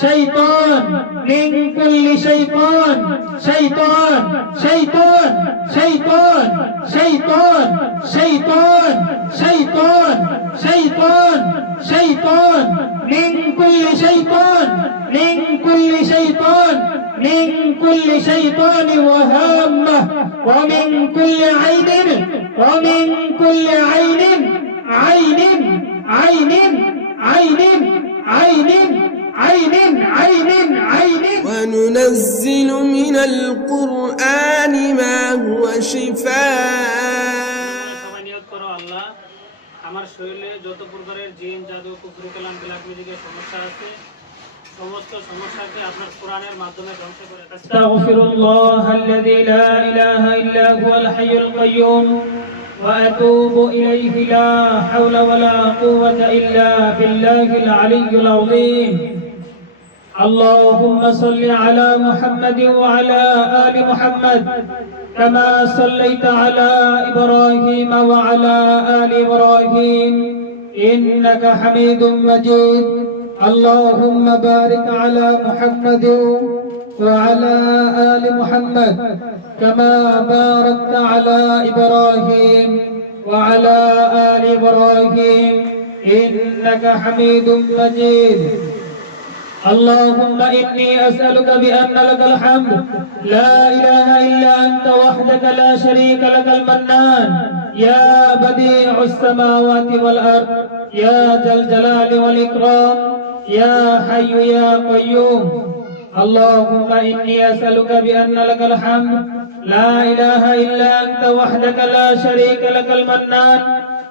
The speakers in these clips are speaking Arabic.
شيطان من كل شيطان شيطان شيطان شيطان شيطان شيطان شيطان شيطان شيطان من كل شيطان من كل شيطان من كل شيطان وهامة ومن كل عين ومن كل عين عين عين عين عين عين عين عين وننزل من القرآن ما هو شفاء আমার শরীরে যত প্রকারের জিন জাদু কুফরি কালাম ব্ল্যাক ম্যাজিকের সমস্যা আছে সমস্ত সমস্যাকে আপনার কোরআনের মাধ্যমে ধ্বংস করে দেন আস্তাগফিরুল্লাহ আল্লাযী লা ইলাহা ইল্লা হুয়াল হাইয়ুল কাইয়্যুম ওয়া আতুবু ইলাইহি লা হাওলা ওয়া লা কুওয়াতা ইল্লা বিল্লাহিল আলিয়্যিল আযীম اللهم صل على محمد وعلى آل محمد كما صليت على إبراهيم وعلى آل إبراهيم إنك حميد مجيد اللهم بارك على محمد وعلى آل محمد كما باركت على إبراهيم وعلى آل إبراهيم إنك حميد مجيد اللهم إني أسألك بأن لك الحمد لا إله إلا أنت وحدك لا شريك لك المنان يا بديع السماوات والأرض يا ذا الجلال والإكرام يا حي يا قيوم اللهم إني أسألك بأن لك الحمد لا إله إلا أنت وحدك لا شريك لك المنان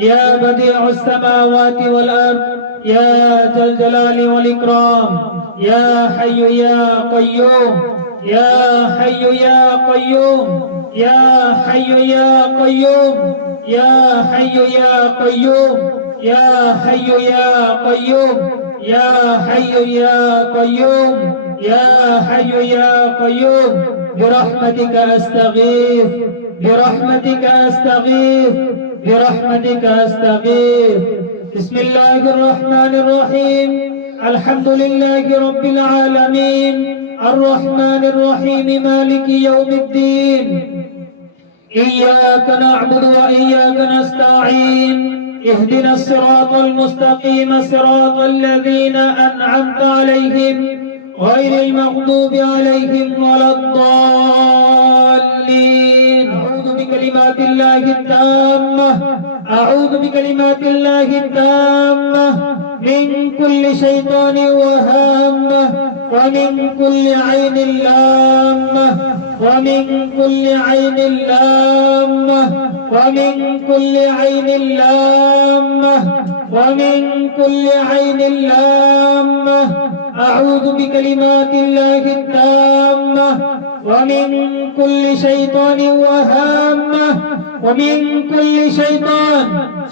يا بديع السماوات والأرض يا ذا الجلال والإكرام يا حي يا قيوم يا حي يا قيوم يا حي يا قيوم يا حي يا قيوم يا حي يا قيوم يا حي يا قيوم يا حي يا قيوم برحمتك أستغيث برحمتك أستغيث برحمتك أستغيث بسم الله الرحمن الرحيم الحمد لله رب العالمين الرحمن الرحيم مالك يوم الدين إياك نعبد وإياك نستعين اهدنا الصراط المستقيم صراط الذين أنعمت عليهم غير المغضوب عليهم ولا الضالين أعوذ بكلمات الله التامة أعوذ بكلمات الله التامة من كل شيطان وهامة ومن كل عين لامة ومن كل عين لامة ومن كل عين لامة ومن كل عين لامة أعوذ بكلمات الله التامة ومن كل شيطان وهامة ومن كل شيطان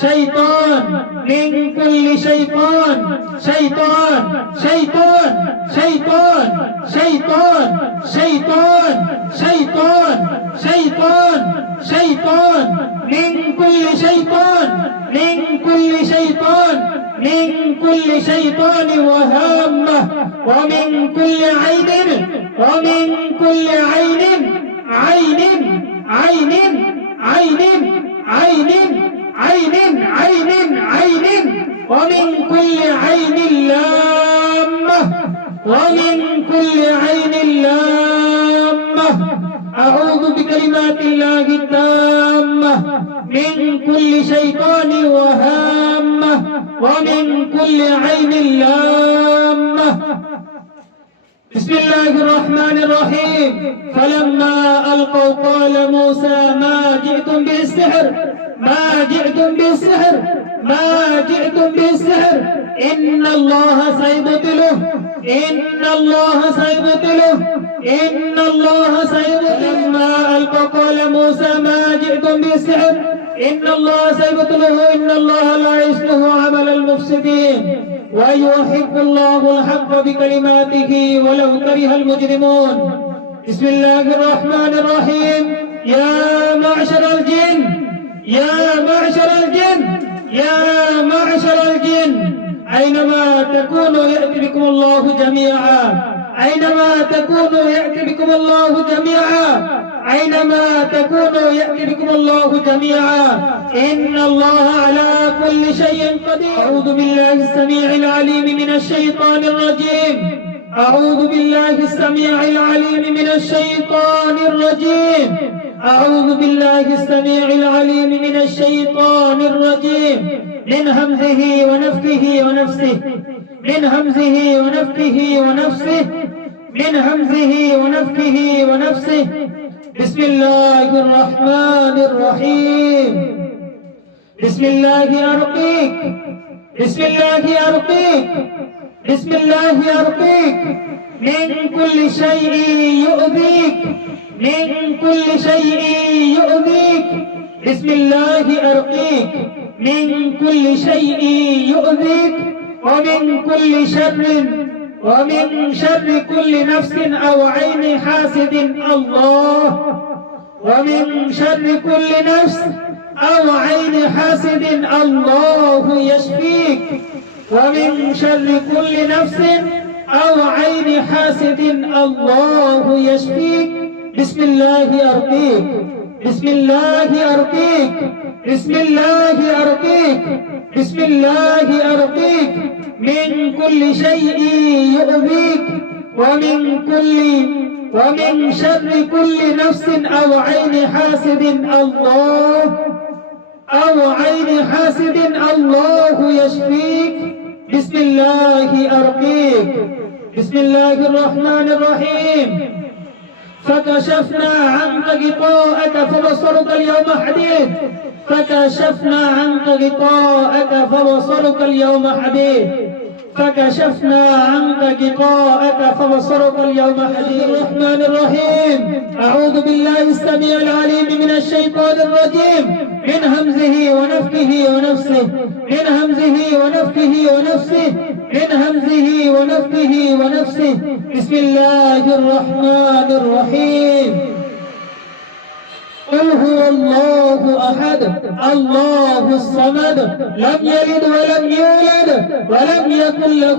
شيطان من كل شيطان شيطان شيطان شيطان شيطان شيطان شيطان شيطان شيطان من كل شيطان من كل شيطان من كل شيطان وهامة ومن كل عين ومن كل عين عين عين عين عين عين عين عين ومن كل عين لامة ومن كل عين لامة أعوذ بكلمات الله التامة من كل شيطان وهامة ومن كل عين لامة بسم الله الرحمن الرحيم فلما ألقوا قال موسى ما جئتم بالسحر ما جئتم بالسحر ما جئتم بالسحر إن الله سيبطله إن الله سيبطله إن الله سيبطله لما ألقوا قال موسى ما جئتم بالسحر إن الله سيبطله إن الله لا يصلح عمل المفسدين ويحق الله الحق بكلماته ولو كره المجرمون بسم الله الرحمن الرحيم يا معشر الجن يا معشر الجن يا معشر الجن أينما تكونوا يأتي بكم الله جميعا أينما تكونوا يأتي بكم الله جميعا أينما تكونوا يأتي بكم الله جميعا إن الله على كل شيء قدير أعوذ بالله السميع العليم من الشيطان الرجيم أعوذ بالله السميع العليم من الشيطان الرجيم أعوذ بالله السميع العليم من الشيطان الرجيم من همزه ونفخه ونفسه من همزه ونفخه ونفسه من همزه ونفخه ونفسه بسم الله الرحمن الرحيم بسم الله أرقيك بسم الله أرقيك بسم الله أرقيك من كل شيء يؤذيك من كل شيء يؤذيك بسم الله أرقيك من كل شيء يؤذيك ومن كل شر ومن شر كل نفس أو عين حاسد الله ومن شر كل نفس أو عين حاسد الله يشفيك ومن شر كل نفس أو عين حاسد الله يشفيك بسم الله أرقيك بسم الله أرقيك بسم الله أرقيك بسم الله أرقيك من كل شيء يؤذيك ومن شر كل نفس أو عين حاسد الله أو عين حاسد الله يشفيك بسم الله أرقيك بسم الله الرحمن الرحيم فكشفنا عنك غطاءك فبصرك اليوم حديد فكشفنا عنك غطاءك فبصرك اليوم حديد فكشفنا عنك غطاءك فبصرك اليوم حديد الرحمن الرحيم أعوذ بالله السميع العليم من الشيطان الرجيم من همزه ونفخه ونفسه من همزه ونفخه ونفسه من همزه ونفخه ونفسه بسم الله الرحمن الرحيم قل هو الله أحد الله الصمد لم يلد ولم يولد ولم يكن له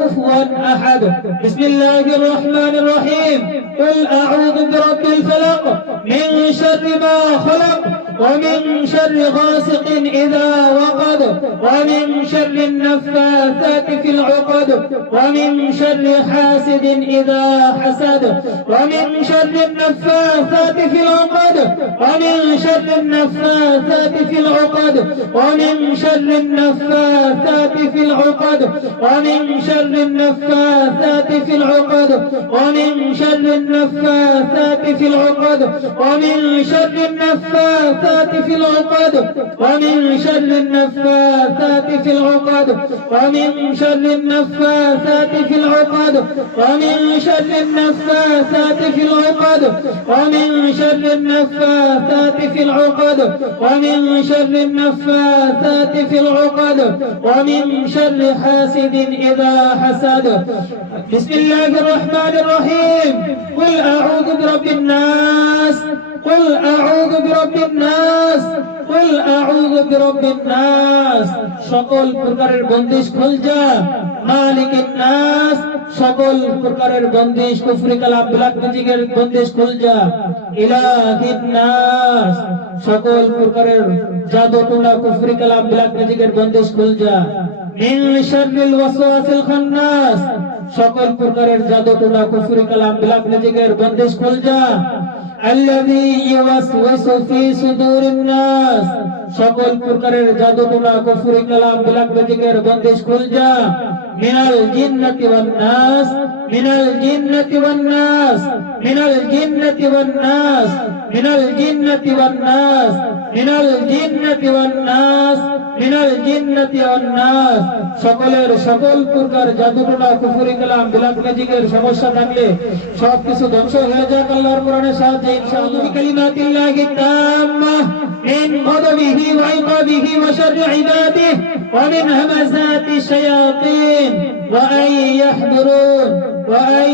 كفوا أحد بسم الله الرحمن الرحيم قل أعوذ برب الفلق من شر ما خلق ومن شر غاسق إذا وقد ومن شر النفاثات في العقد ومن شر حاسد إذا حسد ومن شر النفاثات في العقد ومن شر النفاثات في العقد ومن شر النفاثات في العقد ومن شر النفاثات في العقد ومن شر النفاثات في العقد ومن شر النفاثات في العقد ومن شر النفاثات في العقد ومن شر النفاثات في العقد ومن شر النفاثات في العقد ومن شر النفاثات في العقد ومن شر النفاثات في العقد ومن شر حاسد إذا حسد بسم الله الرحمن الرحيم قل أعوذ برب الناس قل أعوذ برب الناس قل أعوذ برب الناس সকল প্রকারের বন্দিশ খুল যা মালিকের নাস সকল প্রকারের বন্দিশ কুফরি কালাম ব্ল্যাক ম্যাজিকের বন্দিশ খুল যা ইলাহিন নাস সকল প্রকারের জাদু টোনা কুফরি কালাম ব্ল্যাক ম্যাজিকের বন্দিশ খুল যা মিন শাররিল ওয়াসওয়াসিল খান্নাস সকল প্রকারের জাদু টোনা কুফরি কালাম ব্ল্যাক ম্যাজিকের বন্দিশ খুল যা الذي يوسوس في صدور الناس সকল প্রকারের জাদু টোনা কুফরি কালাম ব্ল্যাক ম্যাজিকের বন্দিশ খুল যা মিনাল জিন্নাতি ওয়ান নাস মিনাল জিন্নাতি ওয়ান নাস মিনাল জিন্নাতি ওয়ান নাস মিনাল জিন্নাতি ওয়ান নাস মিনাল জিন্নাতি ওয়ান নাস মিনাল জিন্নাতি ওয়ান নাস সকলের সকল প্রকার জাদু টোনা কুফরি কালাম ব্ল্যাক ম্যাজিকের সমস্যা থাকলে সব কিছু ধ্বংস হয়ে যাক আল্লাহর কোরআনের সাহায্যে ইনশাআল্লাহ বিকালিমাতিল্লাহি তাম্মাহ من غضبه وعقابه وشر عباده ومن همزات الشياطين وأن يحضرون وأن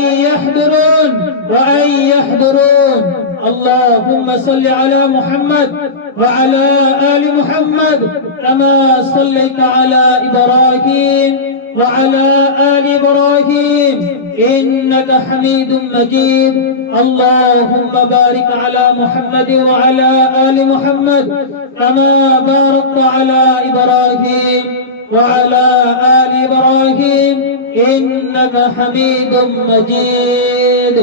يحضرون اللهم صل على محمد وعلى آل محمد كما صليت على إبراهيم وعلى آل إبراهيم إنك حميد مجيد اللهم بارك على محمد وعلى آل محمد كما باركت على إبراهيم وعلى آل إبراهيم إنك حميد مجيد